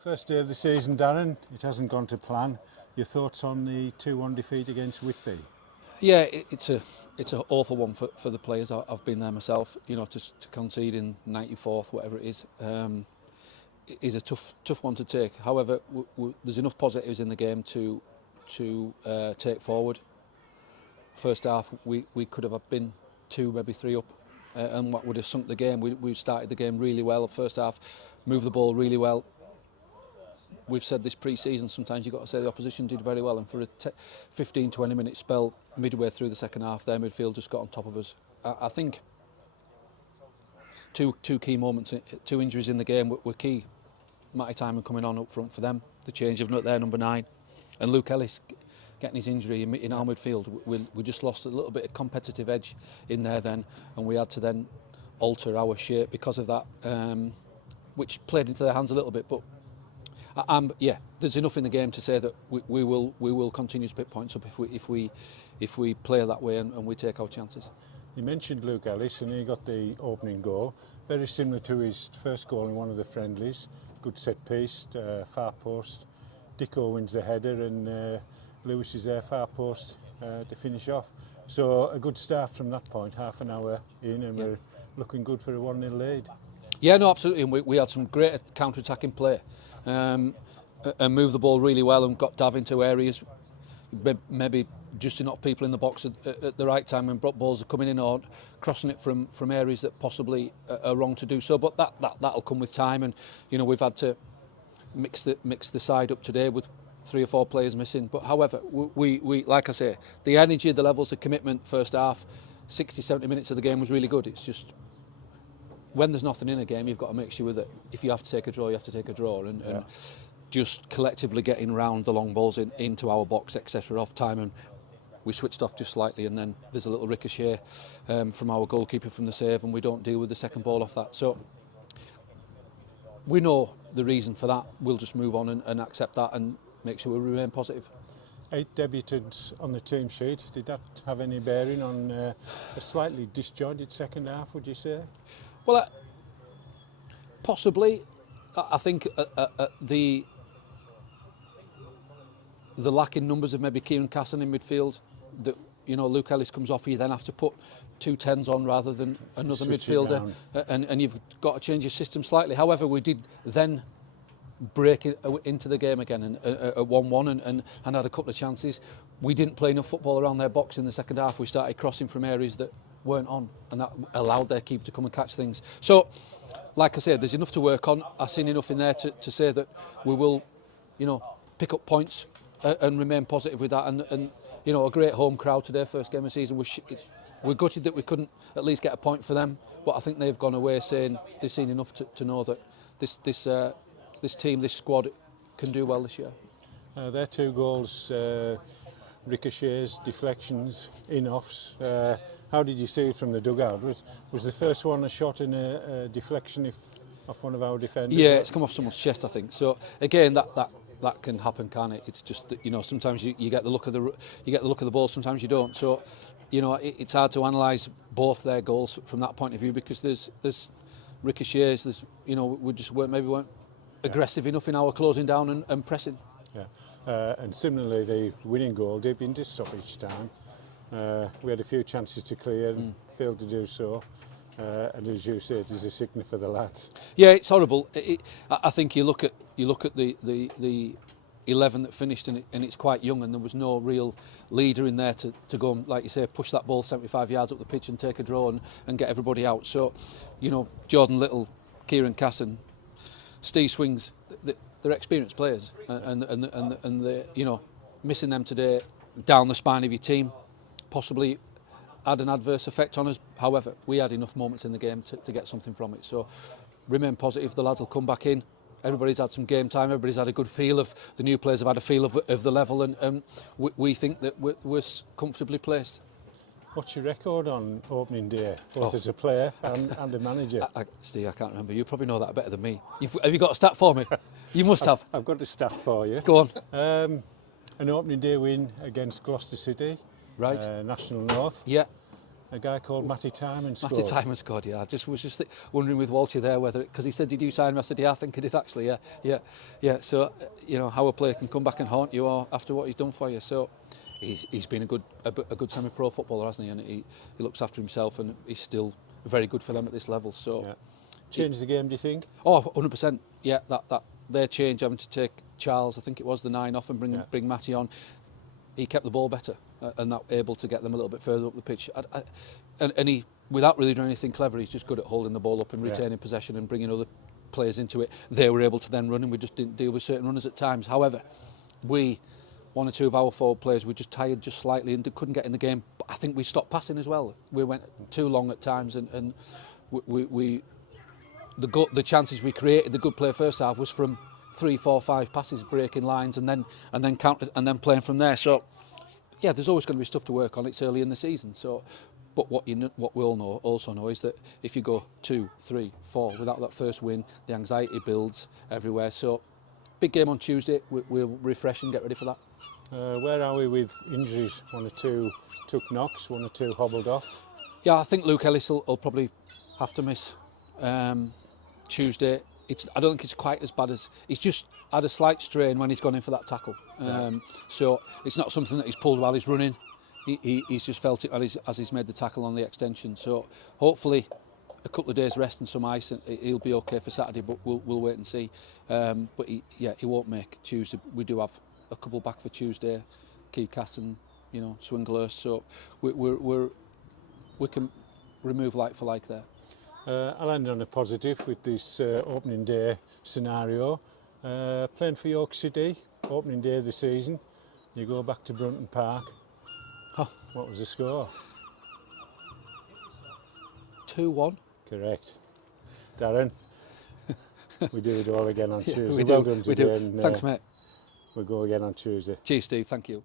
First day of the season, Darren. It hasn't gone to plan. Your thoughts on the 2-1 defeat against Whitby? Yeah, it's an awful one for the players. I've been there myself. You know, to concede in 94th, whatever it is a tough one to take. However, there's enough positives in the game to take forward. First half, we could have been 2, maybe 3 up, and what would have sunk the game. We started the game really well. First half, moved the ball really well. We've said this pre-season, sometimes you've got to say the opposition did very well, and for a 15-20 minute spell midway through the second half, their midfield just got on top of us. I think two key moments, 2 injuries in the game were key. Matty Timon coming on up front for them, the change of their number 9, and Luke Ellis getting his injury in our midfield. We just lost a little bit of competitive edge in there then, and we had to then alter our shape because of that, which played into their hands a little bit. But yeah, there's enough in the game to say that we will continue to pick points up if we play that way and we take our chances. You mentioned Luke Ellis, and he got the opening goal, very similar to his first goal in one of the friendlies. Good set piece, far post. Dicko wins the header, and Lewis is there far post to finish off. So a good start from that point, half an hour in, and we're looking good for a 1-0 lead. Yeah, no, absolutely. And we had some great counter-attacking play, and moved the ball really well and got Dav into areas, maybe just enough people in the box at the right time when balls are coming in, or crossing it from areas that possibly are wrong to do so. But that'll come with time, and you know, we've had to mix the side up today with 3 or 4 players missing. But however, we like I say, the energy, the levels of commitment first half, 60-70 minutes of the game was really good. It's just when there's nothing in a game, you've got to make sure that if you have to take a draw, you have to take a draw, and just collectively getting round the long balls into our box, etc. off time, and we switched off just slightly, and then there's a little ricochet from our goalkeeper from the save, and we don't deal with the second ball off that. So we know the reason for that. We'll just move on and accept that and make sure we remain positive. 8 debutants on the team sheet. Did that have any bearing on a slightly disjointed second half, would you say? Well, possibly. I think the lack in numbers of maybe Kieran Casson in midfield, that, you know, Luke Ellis comes off, you then have to put 2 10s on rather than another midfielder, and you've got to change your system slightly. However, we did then break into the game again and at 1-1 and had a couple of chances. We didn't play enough football around their box in the second half. We started crossing from areas that weren't on, and that allowed their keeper to come and catch things. So, like I said, there's enough to work on. I've seen enough in there to say that we will, you know, pick up points and remain positive with that. And you know, a great home crowd today, first game of the season. We're gutted that we couldn't at least get a point for them, but I think they've gone away saying they've seen enough to know that this team, this squad, can do well this year. Their 2 goals, ricochets, deflections, in-offs. How did you see it from the dugout? Was the first one a shot in a deflection off one of our defenders? Yeah, it's come off someone's chest, I think. So again, that can happen, can't it? It's just that, you know, sometimes you get the look of the ball, sometimes you don't. So, you know, it's hard to analyse both their goals from that point of view, because there's ricochets. There's, you know, we just weren't aggressive enough in our closing down and pressing. Yeah, and similarly, the winning goal did into stoppage time. We had a few chances to clear and failed to do so. And as you say, it is a signal for the lads. Yeah, it's horrible. I think you look at the 11 that finished, and it's quite young, and there was no real leader in there to go and, like you say, push that ball 75 yards up the pitch and take a draw and get everybody out. So, you know, Jordan Little, Kieran Casson, Steve Swings, they're experienced players, and the, you know, missing them today down the spine of your team possibly had an adverse effect on us. However, we had enough moments in the game to get something from it. So remain positive, the lads will come back in. Everybody's had some game time, everybody's had a good feel of, the new players have had a feel of the level, and we think that we're comfortably placed. What's your record on opening day, both as a player and a manager? Steve, I can't remember. You probably know that better than me. Have you got a stat for me? You must have. I've got a stat for you. Go on. An opening day win against Gloucester City, right? National North. Yeah. A guy called Matty Timon scored. Matty Timon scored, yeah. I was just wondering with Walter there whether, because he said, did you sign him? I said, yeah, I think I did actually, yeah. So, you know, how a player can come back and haunt you after what he's done for you. So he's been a good semi-pro footballer, hasn't he? And he looks after himself, and he's still very good for them at this level. So yeah. Change the game, do you think? Oh, 100%. Yeah, that their change, having to take Charles, I think it was, the 9 off and bring Matty on. He kept the ball better and that able to get them a little bit further up the pitch. And he, without really doing anything clever, he's just good at holding the ball up and retaining possession and bringing other players into it. They were able to then run, and we just didn't deal with certain runners at times. However, one or two of our forward players were just tired just slightly and couldn't get in the game. But I think we stopped passing as well. We went too long at times, and the chances we created, the good play first half, was from 3, 4, 5 passes, breaking lines, and then counter, and then playing from there. So yeah, there's always going to be stuff to work on. It's early in the season, so. But what we all also know is that if you go 2, 3, 4 without that first win, the anxiety builds everywhere. So big game on Tuesday. We'll refresh and get ready for that. Where are we with injuries? 1 or 2 took knocks, 1 or 2 hobbled off. Yeah, I think Luke Ellis will probably have to miss Tuesday. I don't think it's quite as bad as, he's just had a slight strain when he's gone in for that tackle. So it's not something that he's pulled while he's running. He's just felt it as he's made the tackle on the extension. So hopefully a couple of days rest and some ice, and he'll be okay for Saturday. But we'll wait and see. But he won't make Tuesday. We do have a couple back for Tuesday, Keycat and Swinglehurst. So we can remove like for like there. I'll end on a positive with this opening day scenario. Playing for York City, opening day of the season. You go back to Brunton Park. Oh. What was the score? 2-1. Correct. Darren, we do it all again on Tuesday. We do. Well done today. We do. Thanks, mate. We'll go again on Tuesday. Cheers, Steve. Thank you.